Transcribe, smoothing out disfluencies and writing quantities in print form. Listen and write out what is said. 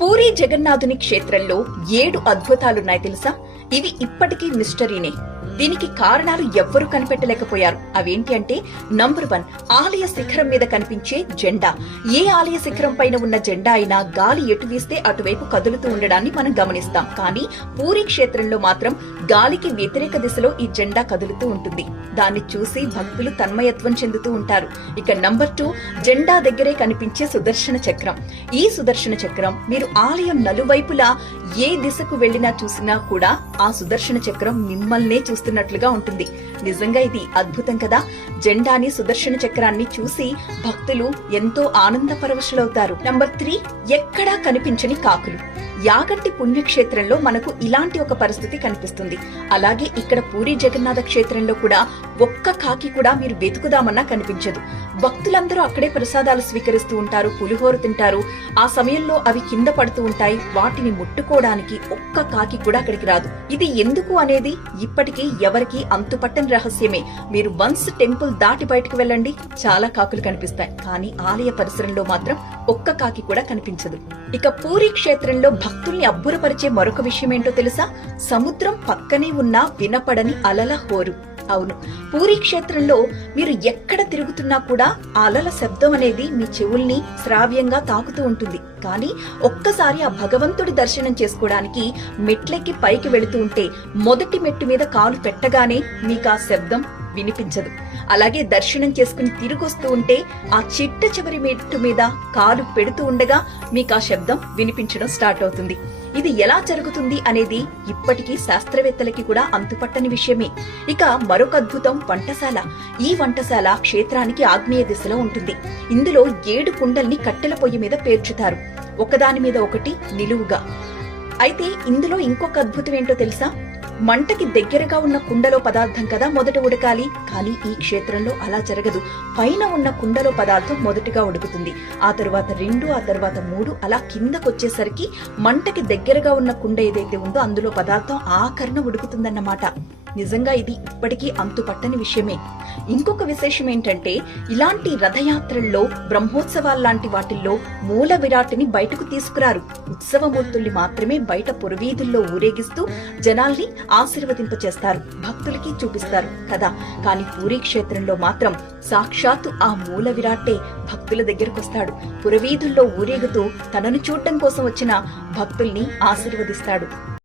పూరీ జగన్నాథుని క్షేత్రంలో 7 అద్భుతాలున్నాయి తెలుసా? ఇవి ఇప్పటికీ మిస్టరీనే. దీనికి కారణాలు ఎవ్వరూ కనిపెట్టలేకపోయారు. అవేంటి అంటే, నంబర్ 1, ఆలయ శిఖరం మీద కనిపించే జెండా. ఏ ఆలయ శిఖరం పైన ఉన్న జెండా అయినా గాలి ఎటు వీస్తే అటువైపు కదులుతూ ఉండడాన్ని మనం గమనిస్తాం. కానీ పూరీ క్షేత్రంలో మాత్రం గాలికి వ్యతిరేక దిశలో ఈ జెండా కదులుతూ ఉంటుంది. దాన్ని చూసి భక్తులు తన్మయత్వం చెందుతూ ఉంటారు. ఇక నంబర్ 2, జెండా దగ్గరే కనిపించే సుదర్శన చక్రం. ఈ సుదర్శన చక్రం మీరు ఆలయం నలువైపులా ఏ దిశకు వెళ్లినా చూసినా కూడా ఆ సుదర్శన చక్రం మిమ్మల్నే చూస్తున్నట్లుగా ఉంటుంది. నిజంగా ఇది అద్భుతం కదా. జెండాని, సుదర్శన చక్రాన్ని చూసి భక్తులు ఎంతో ఆనంద పరవశులవుతారు. నంబర్ 3, ఎక్కడా కనిపించని కాకులు. యాగంటి పుణ్యక్షేత్రంలో మనకు ఇలాంటి ఒక పరిస్థితి కనిపిస్తుంది. అలాగే ఇక్కడ పూరీ జగన్నాథ క్షేత్రంలో కూడా ఒక్క కాకి కూడా మీరు వెతుకుదామన్నా కనిపించదు. భక్తులందరూ అక్కడే ప్రసాదాలు స్వీకరిస్తూ ఉంటారు, పులిహోర తింటారు. ఆ సమయంలో అవి కింద పడుతూ ఉంటాయి. వాటిని ముట్టుకోవడానికి ఒక్క కాకి కూడా అక్కడికి రాదు. ఇది ఎందుకు అనేది ఇప్పటికీ ఎవరికీ అంతుపట్టని రహస్యమే. మీరు వన్స్ టెంపుల్ దాటి బయటకు వెళ్ళండి, చాలా కాకులు కనిపిస్తాయి. కానీ ఆలయ పరిసరంలో మాత్రం ఒక్క కాకి కూడా కనిపించదు. ఇక పూరీ క్షేత్రంలో భక్తుల్ని అబ్బురపరిచే మరొక విషయం ఏంటో తెలుసా? సముద్రం పక్కనే ఉన్న వినపడని అలల హోరు. అవును, పూరీ క్షేత్రంలో మీరు ఎక్కడ తిరుగుతున్నా కూడా ఆ అలల శబ్దం అనేది మీ చెవుల్ని శ్రావ్యంగా తాకుతూ ఉంటుంది. కానీ ఒక్కసారి ఆ భగవంతుడి దర్శనం చేసుకోవడానికి మెట్లెక్కి పైకి వెళుతూ ఉంటే మొదటి మెట్టు మీద కాలు పెట్టగానే మీకు ఆ శబ్దం వినిపించదు. అలాగే దర్శనం చేసుకుని తిరిగొస్తూ ఉంటే ఆ చిట్ట చివరి మెట్టు మీద కాలు పెడుతూ ఉండగా మీకు ఆ శబ్దం వినిపించడం స్టార్ట్ అవుతుంది. ఇది ఎలా జరుగుతుంది అనేది ఇప్పటికీ శాస్త్రవేత్తలకి కూడా అంతుపట్టని విషయమే. ఇక మరొక అద్భుతం వంటశాల. ఈ వంటశాల క్షేత్రానికి ఆగ్నేయ దిశలో ఉంటుంది. ఇందులో 7 కుండల్ని కట్టెల పొయ్యి మీద పేర్చుతారు, ఒకదాని మీద ఒకటి నిలువుగా. అయితే ఇందులో ఇంకొక అద్భుతం ఏంటో తెలుసా? మంటకి దగ్గరగా ఉన్న కుండలో పదార్థం కదా మొదట ఉడకాలి. కానీ ఈ క్షేత్రంలో అలా జరగదు. పైన ఉన్న కుండలో పదార్థం మొదటగా ఉడుకుతుంది, ఆ తర్వాత 2, ఆ తర్వాత 3, అలా కిందకొచ్చేసరికి మంటకి దగ్గరగా ఉన్న కుండ ఏదైతే ఉందో అందులో పదార్థం ఆఖరణ ఉడుకుతుందన్నమాట. నిజంగా ఇది ఇప్పటికీ అంతుపట్టని విషయమే. ఇంకొక విశేషం ఏంటంటే, ఇలాంటి రథయాత్రల్లో, బ్రహ్మోత్సవాల్లాంటి వాటిల్లో మూల విరాట్ని బయటకు తీసుకురారు. ఉత్సవమూర్తుల్ని మాత్రమే బయట పురవీధుల్లో ఊరేగిస్తూ జనాల్ని ఆశీర్వదింపచేస్తారు, భక్తులకి చూపిస్తారు కదా. కానీ పూరీ క్షేత్రంలో మాత్రం సాక్షాత్తు ఆ మూల విరాట్టే భక్తుల దగ్గరకొస్తాడు. పురవీధుల్లో ఊరేగుతూ తనను చూడటం కోసం వచ్చిన భక్తుల్ని ఆశీర్వదిస్తాడు.